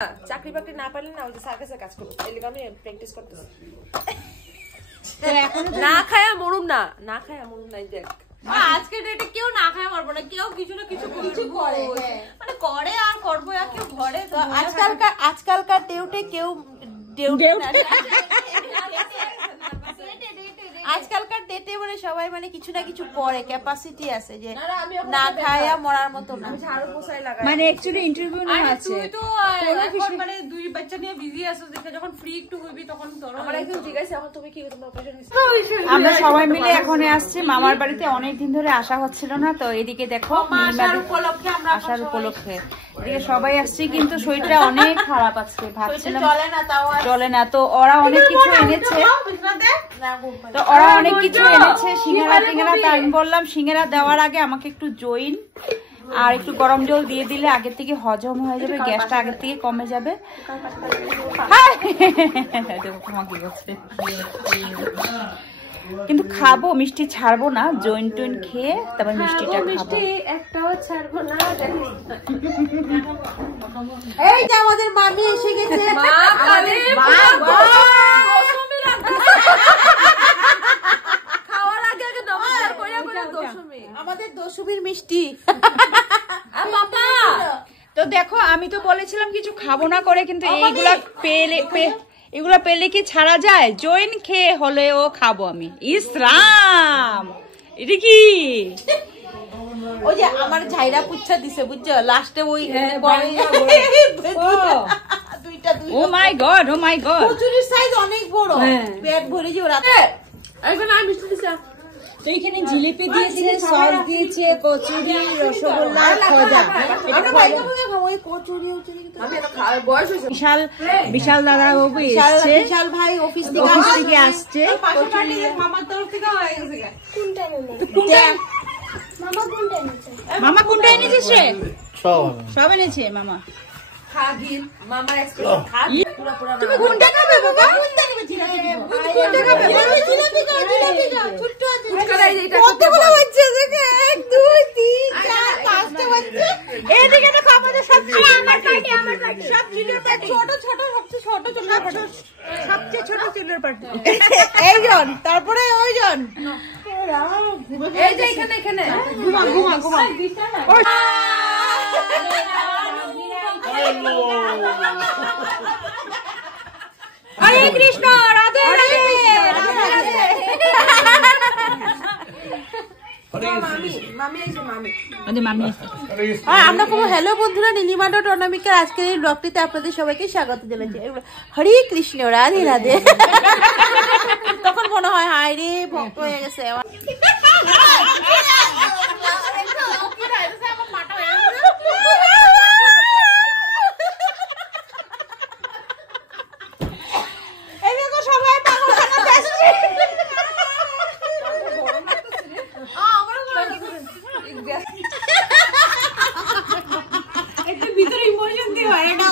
চাকরি বাকরি না পারলে না ওই যে সার্কাসে কাজ করব এই লাগি আমি প্র্যাকটিস করতেছি তো এখন না খায়া মরুম না দেখ আজকে ডেটে কেউ না খায় মরবো না কেউ কিছু না কিছু করে মানে করে আর করবো আর কেউ ঘরে আজকালকার ডেউটে কেউ আজকালকার ডেটে মানে সবাই মানে কিছু না কিছু করে ক্যাপাসিটি আছে যে না খায়া মরার মতো না ঝাড়ু পোছাই লাগায় মানে অ্যাকচুয়ালি ইন্টারভিউ না আছে তুই তো এখন মানে দুই বাচ্চা নিয়ে বিজি আছো দেখে যখন ফ্রি একটু হইবি তখন তোর আমার একদম জিজ্ঞাসা এখন তুমি কি তোমার অপারেশন আমরা সবাই মিলে এখন আসছি মামার বাড়িতে অনেক দিন ধরে আসা হচ্ছিল না তো এদিকে দেখো আসার উপলক্ষে এদিকে সবাই আসছি কিন্তু শরীরটা অনেক খারাপ আছে ভাবছিলাম চলে না তো ওরা অনেক কিছু এনেছে তো ওরা অনেক কিছু এনেছে সিঙ্গারা টিঙ্গারা তা আমি বললাম সিঙ্গারা দেওয়ার আগে আমাকে একটু জইন আর একটু গরম জল দিয়ে দিলে আগের থেকে হজম হয়ে যাবে গ্যাসটা আগের থেকে কমে যাবে কিন্তু খাবো মিষ্টি ছাড়বো না জইন টইন খেয়ে তারপর মিষ্টিটা খাবো একটাও ছাড়বো না এই যে আমাদের মামি এসে গেছে খাওয়ার আগে আগে নমস্কার করে দশমী আমাদের দশমীর মিষ্টি তো দেখো আমি তো বলেছিলাম কিছু খাবো না করে কিন্তু এগুলা পেলে কি ছাড়া যায় জৈন খেয়ে হলেও খাবো আমি ইসরাম এটা কি ওই যে আমার ঝাইরা পুচ্ছা দিছে বুঝছো লাস্টে ওই ও মাই গড কচুরির সাইজ অনেক বড় পেট ভরে যে ওরা এখন আমি মিষ্টি দিছি তো এখানে জিলিপি দিয়েছে সস দিয়েছে কচুরি রসগোল্লা খজা বিশাল দাদা বাবু এসছে বিশাল ভাই অফিস থেকে আসছে মামা কোনটা এনেছে সে সব এনেছে মামা তুমি কোনটা খাবে বাবা কোনটা খাবে কতগুলো বাচ্চা দেখে 1 2 3 4 5টা বাচ্চা এদিকে দেখো আমাদের সব আমার পার্টি সব চিলের পার্টি ছোট সবচেয়ে ছোট চিলের পার্টি এইজন তারপরে ওইজন এই যে এখানে ঘুমা হরে কৃষ্ণ রাধে রাধে আমরা খুব হ্যালো বন্ধুরা নীলিমা ডট অনামিকার আজকের এই ব্লগটিতে আপনাদের সবাইকে স্বাগত জানাচ্ছি হরে কৃষ্ণ রাধে রাধে তখন মনে হয় হায় রে ভক্ত হয়ে গেছে ভিতরে ইমোশন দিয়ে হয় এটা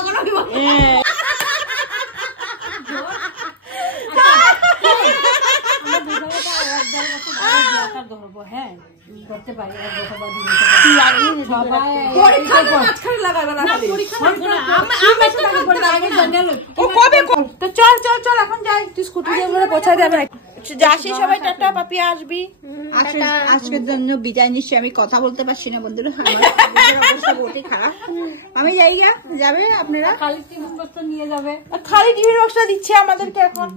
করতে পারি তো চল এখন যাই তুই স্কুটি দিয়ে পৌঁছাই দেবে যাসি সবাই টাটা পাপি আসবি আজকের জন্য বিদায় নিচ্ছি আমি কথা বলতে পারছি না বন্ধুরা খারাপ আমি যাবে আপনারা খালি টিফিন বক্স নিয়ে যাবে খালি টিফিন বক্সটা দিচ্ছে আমাদেরকে এখন